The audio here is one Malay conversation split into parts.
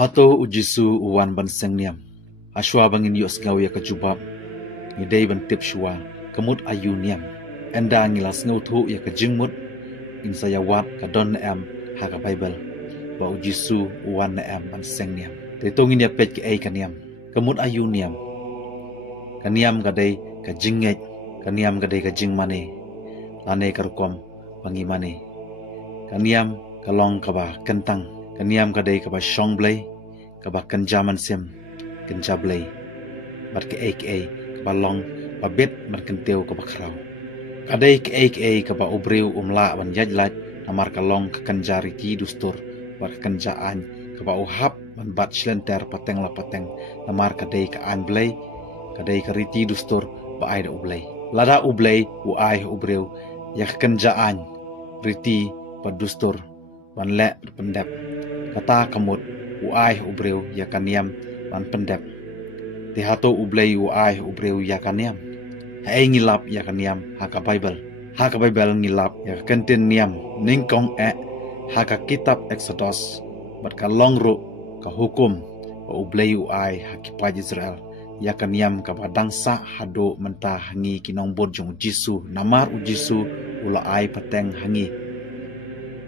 Hato ujisu uwan ban sengniam. Ashwa bangin yos ngaw ya kajubab. Ngidei ban tip shwa kamut ayu niam. Enda ngilas ngaw thu ya kajingmut. Insayawat kadon na em haka Bible. Ba ujisu uwan na em ban sengniam. Tetongin ya pet ke ay kaniam. Kamut ayu niam. Kaniam kadai kajingej. Kaniam kadai kajingmane. Lane karukom pangimane. Kaniam kalong kaba kentang. Kaniam kadai kaba shongblay, kaba kenjaman sim, kenjablay. Bat ke kaba long, babit mat kenteu kaba krau. Kadai ke kaba ubriu umla wan jajlat, namar kalong ke kenjari ti dustur, bat kenjaan kaba uhap man bat slenter pateng la pateng, namar kadai ke anblay, kadai ke riti dustur ba ai da ublay. Lada ublay uai ubriu, ya kenjaan riti ba dustur, wan le pendep. Kata kamut uai ubreu ya kaniam dan pendep. Tihato ublay uai ubreu ya kaniam. Hai ngilap ya kaniam haka Bible. Haka Bible ngilap ya kentin niam ningkong haka kitab Exodus. Bat ka longru ka hukum ba ublay uai hakipaj Israel. Ya kaniam ka badangsa hado mentah hangi kinong bodjong Jisu namar ujisu ula ai pateng hangi.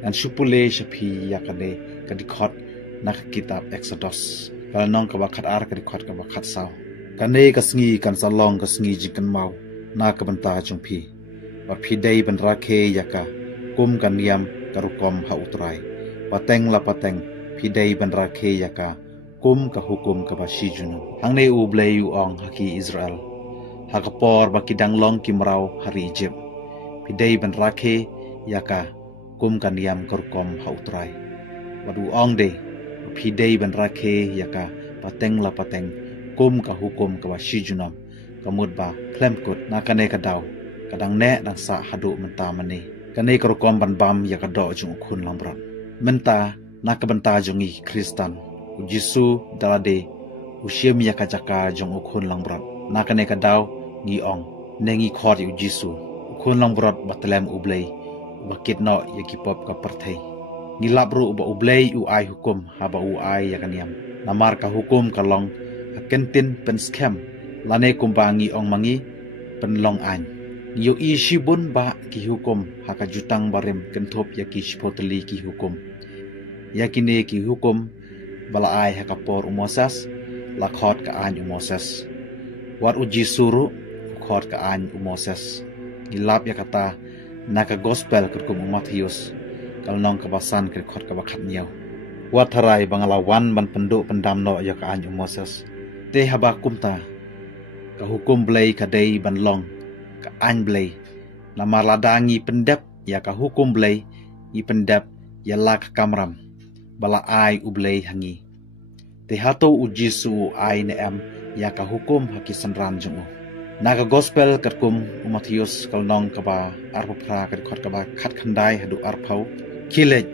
Dan supule syapi ya kade kadikot nak kitab Exodus. Kalau nong kabakat ar kadikot kabakat saw. Kane kasngi kan salong kasngi jikan mau. Na kabanta jungpi. Pi day ben rake yaka. Kum kan niam karukom ha utrai. Pateng la pateng. Pi day ben rake yaka. Kum ka hukum kabasi junun. Hang ne ublay uong haki Israel. Hakapor bakidang long kimrau hari Egypt. Pi day ben rake yaka. Kum kan niam karukom ha utrai. Wadu ong de, pidei ben rake yaka pateng la pateng, kum ka hukum ka wasijunam, kamud ba klemkut na kane kadaw, kadang ne dan sa hadu menta mani, kane karukom ban bam yaka do jung ukun lambrat. Menta na kabenta jungi Kristan, ujisu dalade, usyem yaka jaka jung ukun lambrat, na kane kadaw ngi ong, nengi khod ujisu, ukun lambrat batlem ublay, bakit no yaki pop ka perthai. Ngilabru uba ublay uai hukum haba uai ya kaniam. Namar ka hukum kalong kentin pen scam. Lane kumbangi ong mangi penlong an. Yo ishibun ba ki hukum haka jutang barim kentop ya ki shipoteli ki hukum. Yakine ki hukum bala ai haka por umosas lakhot ka an umosas. War uji suru khot ka an umosas. Ngilab ya kata naka gospel kurkum Matius. Kalau nong kebasan kerikot kebakat niau. Watarai bangalawan ban penduk pendam no ya ka anju Moses. Te haba kumta. Ka hukum blay kadai ban long. Ka an blay. Namar ladangi pendep ya ka hukum blay. I pendep ya la ka kamram. Bala ai ublay hangi. Te hato ujisu ai ne em ya ka hukum haki senran jungu. Naga gospel kerkum Matius kalau nong kaba arpapra kerikot kaba kat kandai hadu arpau. Kilej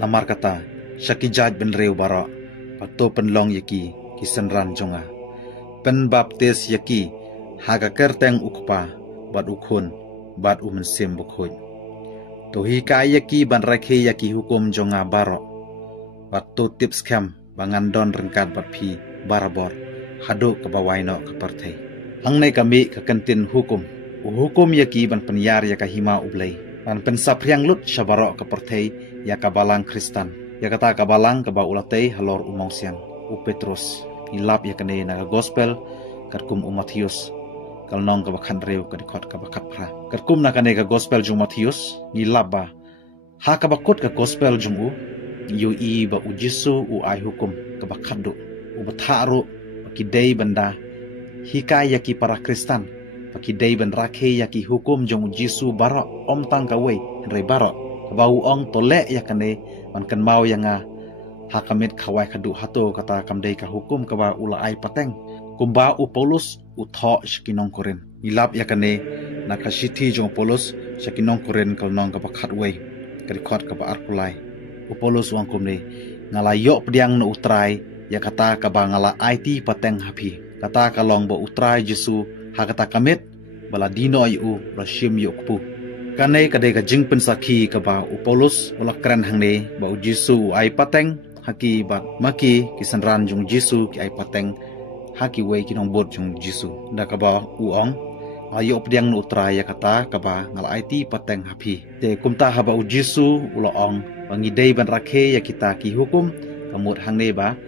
namar kata syakijaj ben reu bara pato penlong yaki kisenran jonga pen baptis yaki haga kerteng ukpa bat ukhun bat umensim bukhoj to hikai yaki ban rakhe yaki hukum jonga baro pato tips kam bangan don rengkat bat phi barabor hado ke bawaino ke partai hangne kami ke kentin hukum yaki ban penyar yaka hima ublay dan pensapriang lut syabarok ke pertai ya kabalang Kristan ya kata kabalang ke baulatei halor umongsian Petrus ilap ya kene naga gospel kerkum Matius kalnong ke bakan reu ke dikot ke bakat pra kerkum nakane ke gospel jung Matius ilap ba ha ke bakut ke gospel jung ui ba ujisu ai hukum ke bakat do ubataru bakidei benda hikai yaki para Kristan pakidei ben rakhe yaki hukum jong Jisu bara om tang kawe re bara bau ong tole yakane man kan mau yanga hakamit khawai khadu hato kata kamdei ka hukum ka ba ula ai pateng kumba u Paulus u tho skinong koren ilap yakane nakashiti jong Paulus skinong koren kalnong ka bakhat we kadikot ka ba arpulai u Paulus wang kumne ngala yo pediang no utrai ya kata ka ba ngala IT pateng hapi kata kalong ba utrai Jisu hakata kamit bala dino ayu rasyim yukpu Kanai kadai ka jing pensaki ka ba u Paulus wala kran hangne ba u Jisu ai pateng haki bat maki kisanran jung Jisu ki ai pateng haki wei kinong bot jung Jisu da kaba uong ayo pediang nu utra ya kata kaba ngal IT pateng hapi te kumta haba u Jisu uloong bangidei ban rakhe ya kita ki hukum kamut hangne ba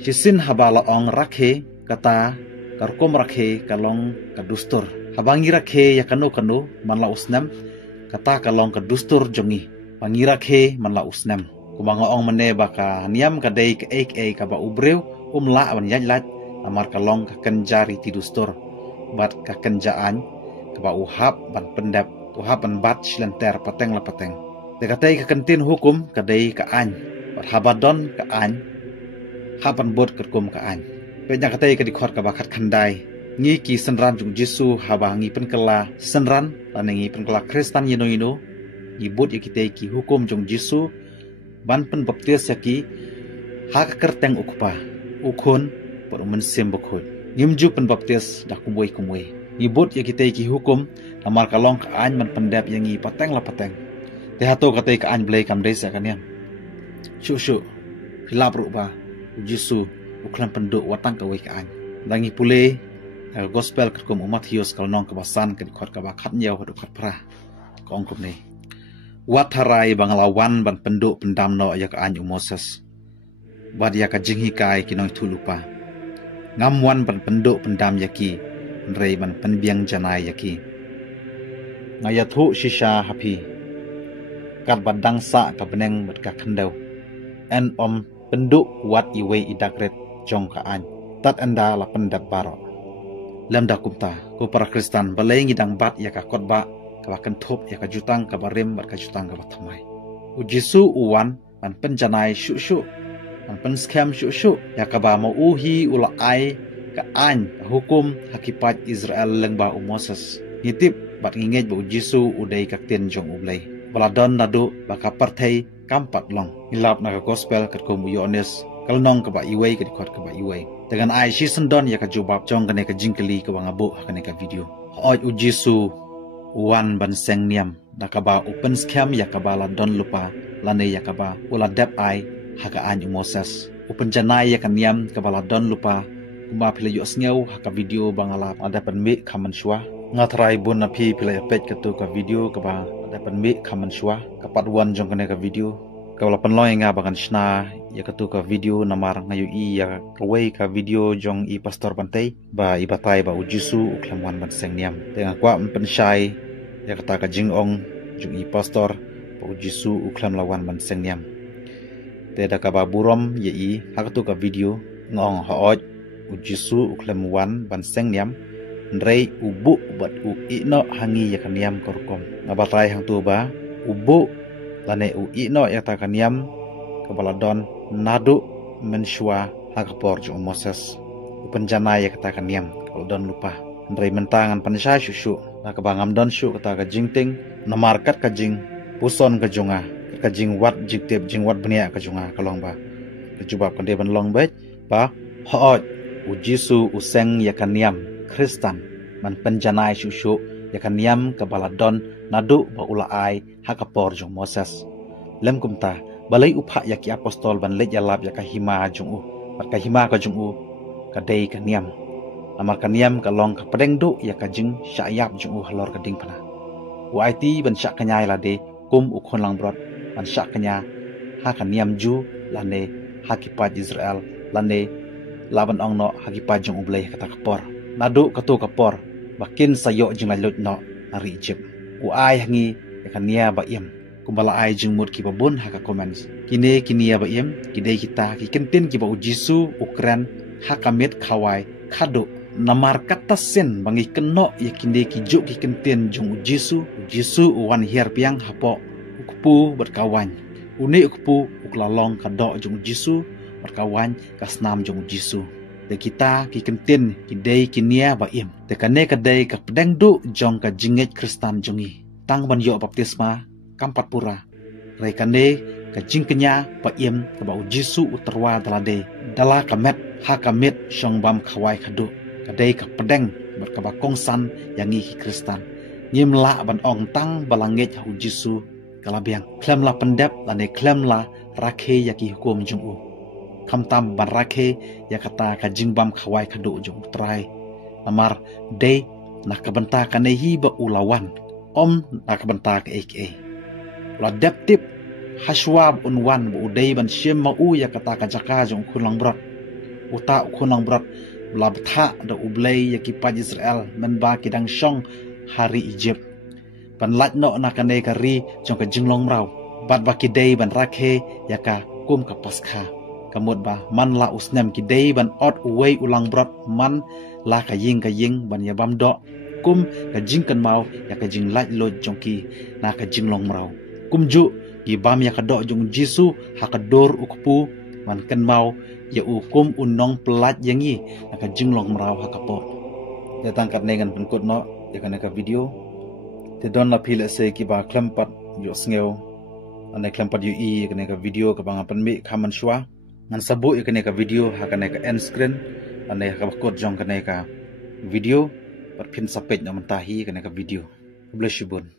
sisin haba laong rakhe kata karkom rakhe kalong kadustur habangi rakhe ya kanu manla usnam kata kalong kadustur jongi bangi rakhe manla usnam kumanga ong mene baka niam kadai ke ek kaba ubreu la ban yajlat amar kalong ka kenjari tidustur bat ka kenjaan kaba uhap ban pendap uhap ban bat silenter pateng la pateng dekatai ka kentin hukum kadai ka an bat habadon ka an hapan bot kerkum ka an penya katai ka dikhot ka bakat khandai ngi ki senran jung Jisu haba ngi penkela senran lan ngi penkela Kristen yino ngi bot yakite ki hukum jung Jisu ban pen baptis yaki hak kerteng ukpa ukun per mensim bokut ngimju pen baptis dak kumoi ngibut yakite ki hukum lamar kalong ka an man pendap yangi pateng la pateng te hato katai ka an blai kam desa kaniam shu hilap ruba Jisu uklan penduk watang ka wei ka an langi pule gospel kerkum umat hios kalong kebasan ke dikhot ka bakat nyau hadukat pra kongkum ni Watarai bangalawan ban penduk pendam no ya ka anyu Moses. Bad ya ka jinghi kai kinong tulupa. Ngamwan ban penduk pendam yaki. Nrei ban penbiang janai yaki. Ngayathu shisha hapi. Kat badang sa ka beneng bat ka kendau. En om penduk wat iwe idakret jong ka an. Tat anda la pendap baro. Lam dakumta ko para Kristen balai ngidang bat ya ka kotba kaba kentop ya ka jutang kaba rem bar ka jutang kaba thamai u Jisu uwan man penjanai shu man pen scam shu ya kaba mau uhi ula ai ka an hukum hakipat Israel lengba u Moses ngitip bat ngingej bu Jisu udai ka ten jong ublai baladon nadu baka partai kampat long ngilap na ka gospel kat ko mu Yohanes kalnong kaba iwei ka dikot kaba iwei dengan ai si sendon ya ka jubab jong kane ka jingkeli ka bangabu kane ka video oj u Jisu wan ban seng niam nakaba open scam yakaba la don lupa lane yakaba ula dep ai haka an Moses open janai yakan niam kabala don lupa kuma pila yo sngew haka video bangala ada pen mi kaman shwa ngatrai bun na phi pila pet katu ka video kaba ada pen mi kaman shwa kapat wan jong kane ka video kabala pen loy nga bagan shna ya katu ka video namar ngayu i ya kawai ka video jong i pastor bantai ba ibatai ba ujisu uklam wan ban seng niam tenga kwa pen shai ya kata ka jingong jung i pastor pa Jisu uklam lawan man seng niam te da ka ba burom ye i hakatu ka video ngong hooj Jisu uklam wan ban seng niam nrei ubu bat u ino hangi ya kaniam korkom ngabatai hang tu ba ubu lane u ino ya ta kaniam ka baladon nadu menshwa hakapor jung Moses upenjana ya kata kaniam baladon lupa nrei mentangan pansha shushu nakabangam don shu kata ka jingting namarkat ka jing puson ka junga ka jing wat jiktep jing wat benia ka junga kalong ba kejubab kan deban long bet ba hooj u Jisu useng ya kaniam Kristen man penjanai shu ya kaniam ka baladon nadu ba ulaai hakapor jung Moses lem kumta balai upha ya ki apostol ban lej yalap ya ka hima jung u ka hima ka jung u ka dei kaniam amar kaniam kalong ka pedeng du ya ka jing syayap jung halor ka ding pana u IT ban syak kanyai la de kum u khon lang brot ban syak kanya ha kaniam ju lane hakipat Israel lane laban ong no hakipat jung ublei kata kapor nadu katu kapor bakin sayo jing lalut no ari Egypt u ai hangi ya kania ba yem kumbala ai jing mut ki babun ha ka comments kini ya ba yem kidai kita ki kentin ki ba u Jisu ukran hakamit khawai khadu namar kata sen bangi keno ya kinde ki juk ki kenten jung Jisu wan hier piang hapo ukpu berkawan uni ukpu uklalong kadok jung Jisu berkawan kasnam jung Jisu de kita ki kenten kidai kinia ba im de kane kadai ka pedang du jong ka jinget Kristen jongi tang ban yo baptisma kampat pura rai kane ka jingkenya ba im ka ba Jisu uterwa dalade dala kamet hakamit shong bam khawai khadu kadai ka pedeng berkaba kongsan yang ngi Kristen nyimla ban ong tang balangit hu Jisu kalabiang klemla pendap lane klemla rakhe ya ki hukum jung u kham tam ban rakhe ya kata ka jingbam khawai khadu jung trai amar de nak kabenta ka nehi ba ulawan om nak kabenta ka eke la deptip hashwab unwan bu udai ban shem ma u ya kata ka jaka jung khulang brat uta khulang brat labtha da ublei ya ki pa Israel men ba ki dang shong hari Egypt ban lat no nakane ka ri jong ka jinglong rau bat ba ki dei ban rakhe ya ka kum ka paskha kamut ba man la usnem ki dei ban ot uwei ulang brat man la ka ying ban ya bam do kum ka jing kan mau ya ka jing lat lo jong ki na ka jinglong rau kum ju ki bam ya ka do jong Jisu ha ka dor ukpu man kan mau ya ukum unong pelat yangi na ka jinglong rau ha ka pot ya tangkat nengan penkut no ya kana ka video te don la phil se ki ba klampat yo sngew ane klampat yu I kene ka video ka bang pan mi khaman shwa ngan sabu kene ka video ha kene ka end screen ane ka bakot jong kene ka video par phin sapet na mantahi kene ka video bless you bon